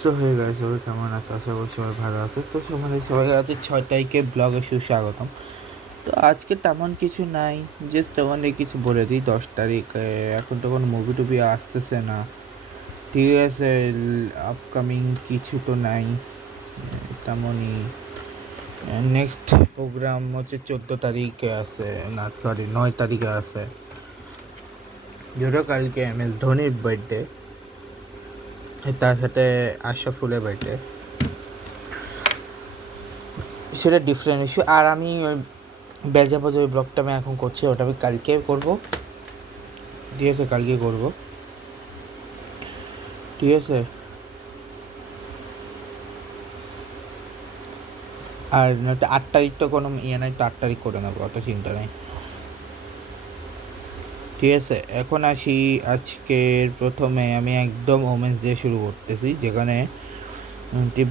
So hey guys, সবাই কেমন আছে? আশা করি সবাই ভালো আছে। তো সবাইকে আছে 6 তারিখে ব্লগে সুস্বাগতম। তো আজকে তেমন কিছু নাই, জাস্ট তেমনই কিছু বলে দিই। 10 তারিখে এখন তো কোনো মুভি টুভি আসতেছে না, ঠিক আছে। আপকামিং কিছু তো নাই তেমনই। নেক্সট প্রোগ্রাম হচ্ছে 14 তারিখে আছে, না সরি 9 তারিখে আছে, যেটা কালকে MS ধোনির বার্থডে, তার সাথে আশরাফুলের বার্থডে। সেটা ডিফারেন্ট ইস্যু। আর আমি ওই বেজাবাজ ওই ব্লগটা আমি এখন করছি, ওটা আমি কালকে করবো, ঠিক আছে? কালকে করবো, ঠিক আছে। আর নয়তো 8 তারিখ তো কোনো ইয়ে নাই, তো 8 তারিখ করে নেবো, অত চিন্তা নেই, ঠিক আছে। এখন আসি, আজকের প্রথমে আমি একদম ওমেন্স দিয়ে শুরু করতেছি, যেখানে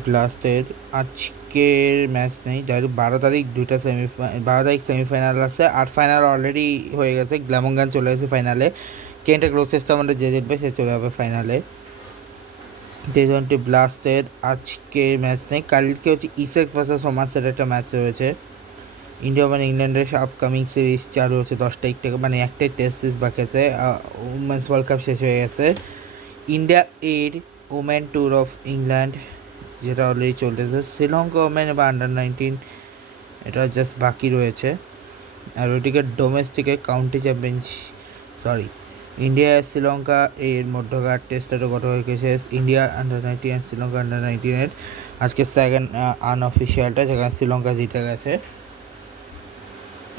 ব্লাস্টের আজকের ম্যাচ নেই। ডাইরেক্ট 12 তারিখ 12 তারিখ সেমিফাইনাল আছে, আর ফাইনাল অলরেডি হয়ে গেছে। গ্ল্যামঙ্গান চলে গেছে ফাইনালে। কেন্টা গ্লোসেস্টার আমাদের যে জিতবে সে চলে যাবে ফাইনালে। ব্লাস্টের আজকে ম্যাচ নেই। কালকে হচ্ছে ইসেক্স ভার্সেস ওমান্সের একটা ম্যাচ রয়েছে। ইন্ডিয়া মানে ইংল্যান্ডের আপকামিং সিরিজ চালু হচ্ছে 10 তারিখ থেকে, মানে একটাই টেস্ট সিরিজ বাকি আছে। উমেন্স ওয়ার্ল্ড কাপ শেষ হয়ে গেছে। ইন্ডিয়া এর ওমেন ট্যুর অফ ইংল্যান্ড, যেটা অলরেডি চলতেছে। শ্রীলঙ্কা ওমেন বা আন্ডার-19 এটা জাস্ট বাকি রয়েছে। আর ওইদিকে ডোমেস্টিকে county championship, sorry, India Sri Lanka এর মধ্যকার টেস্টেরও গতকালকে শেষ। ইন্ডিয়া আন্ডার-19 আর শ্রীলঙ্কা আন্ডার-19-এর আজকে সেকেন্ড আনঅফিসিয়ালটা, যেখানে শ্রীলঙ্কা জিতে গেছে।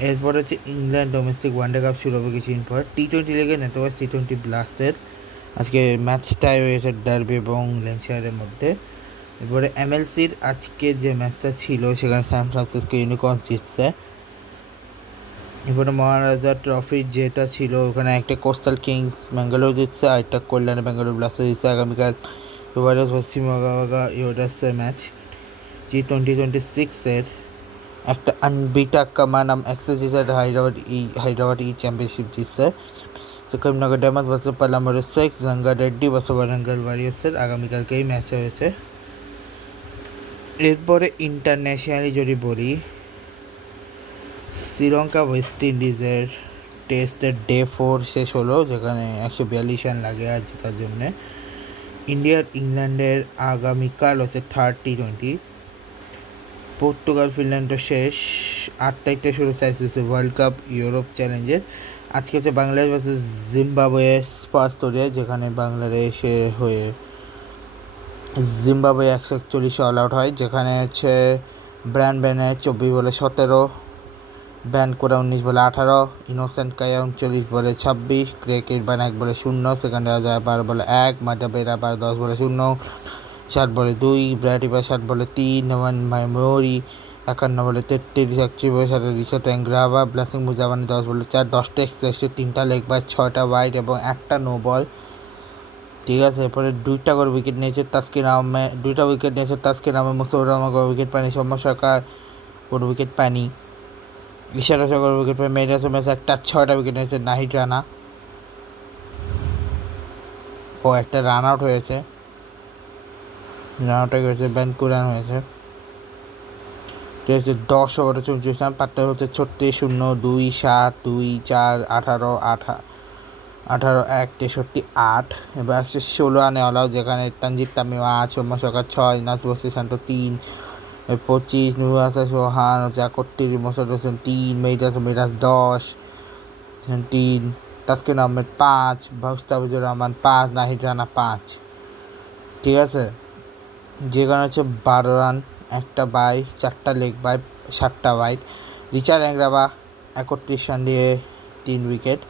এরপর হচ্ছে ইংল্যান্ড ডোমেস্টিক ওয়ানডে কাপ শুরু হবে কিছুদিন পর। T20 লিগে নেতোয়া T20 ব্লাস্টের আজকে ম্যাচটাই হয়েছে ডার্বি এবং ল্যাঙ্কাশায়ারের মধ্যে। এরপরে MLCর আজকে যে ম্যাচটা ছিল সেখানে সান ফ্রান্সিসকো ইউনিকর্নস জিতছে। এরপরে মহারাজা ট্রফি যেটা ছিল ওখানে একটা কোস্টাল কিংস ব্যাঙ্গালোর জিতছে, আর একটা কল্যাণী ব্যাঙ্গালোর ব্লাস্টার জিতছে। আগামীকাল ওয়ারিয়র্স পশ্চিমবঙ্গ ইউডাসের ম্যাচ। G2026-এর একটা আনবিটা কামানাম অ্যাক্সেস জিতছে, হায়দ্রাবাদ চ্যাম্পিয়নশিপ জিতছে। সো করিমনগর ডায়মন্ডস ভার্সেস পালামারের 6, জাঙ্গা রেড্ডি ভার্সেস ওয়ারাঙ্গল ওয়ারিয়র্সের আগামীকালকেই ম্যাচ হয়েছে। এরপরে ইন্টারন্যাশনালি যদি বলি, শ্রীলঙ্কা ওয়েস্ট ইন্ডিজের টেস্টের ডে 4 শেষ হলো, যেখানে 142 রান লাগে আর জেতার জন্যে। ইন্ডিয়ার ইংল্যান্ডের আগামীকাল হচ্ছে থার্ড T20। পর্তুগাল ফিনল্যান্ডও শেষ। 8 তারিখে শুরু ICC ওয়ার্ল্ড কাপ ইউরোপ চ্যালেঞ্জের। আজকে হচ্ছে Bangladesh versus Zimbabwe first ODI, যেখানে বাংলাদেশে হয়ে জিম্বাবুয়ে 141 অল আউট হয়, যেখানে হচ্ছে ব্রায়ান বেনের 24 বলে 17, ব্যান করে 19 বলে 18, ইনোসেন্ট কায়া 39 বলে 26, ক্রেক ইরবান 1 বলে 0, সেকেন্ডে আজহার 12 বলে 1, মাটাবেরা 10 বলে 0, 7 বলে 2, ব্র্যাডিবা 7 বলে 3, নমান মাইমোরি 51 বলে 33, 31 বলে 7, রিশাদ অ্যাংগ্রাভা, ব্লাসিং মুজাবানি 10 বলে 4, 10টা এক্সট্রা, 3টা লেগ বাই, 6টা ওয়াইড এবং একটা নো বল, ঠিক আছে। এরপরে 2টা করে উইকেট নিয়েছে তাসকিন আহমেদ, 2টা উইকেট নিয়েছে তাসকিন আহমেদ, মুস্তফিজুর রহমান করে উইকেট পায়নি, সৌম্য সরকার কোনো উইকেট পায়নি, ঈশান করে উইকেট পায়, মেরিয়াস ম্যাচ একটা, 6টা উইকেট নিয়েছে নাহিদ রানা, ও একটা রান আউট হয়েছে, রান আউট হয়েছে, ব্যাঙ্কু রান হয়েছে, ঠিক আছে। 10 ওভারে 34 রান, পার্টনার হচ্ছে 36, 0, 2, 7, 2, 4, 18, 18, 1, 63, 8। এবার 116 রানে অল আউট, যেখানে তানজিদ তামিম 8, সৌম্য সরকার 6, নাজমুল শান্ত 3, 25, নুরুল হাসান সোহান হচ্ছে 31, মোসাদ হোসেন 3, মিরাজ 10, 3, তাসকিন আহমেদ 5, মুস্তাফিজুর রহমান 5, নাহিদ রানা 5, ঠিক আছে। যেখানে হচ্ছে 12 রান, একটা বাই, 4টা লেগ বাই, 7টা ওয়াইড। রিচার্ড অ্যাংরাভা 31 রান দিয়ে 3 উইকেট,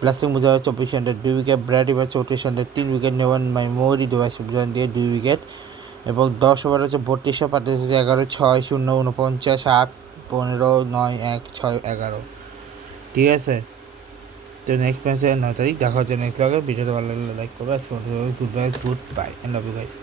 ব্লাসিং মুজাহিদ 24 রান দিয়ে 2 উইকেট, ব্র্যাডিবা 34 রান দিয়ে 3 উইকেট, নেওয়ান মাইমোরি 22 রান দিয়ে 2 উইকেট। এবং 10 ওভার হচ্ছে 32, পার্টিস 11, 6, 0, 49, 8, 15, 9, 1, 6, 11, ঠিক আছে। তো নেক্সট ম্যাচে 9 তারিখ দেখা হচ্ছে নেক্সট ব্লগে। ভিডিওটা ভালো লাগলে লাইক করবে। Good bye, good bye, and love you guys.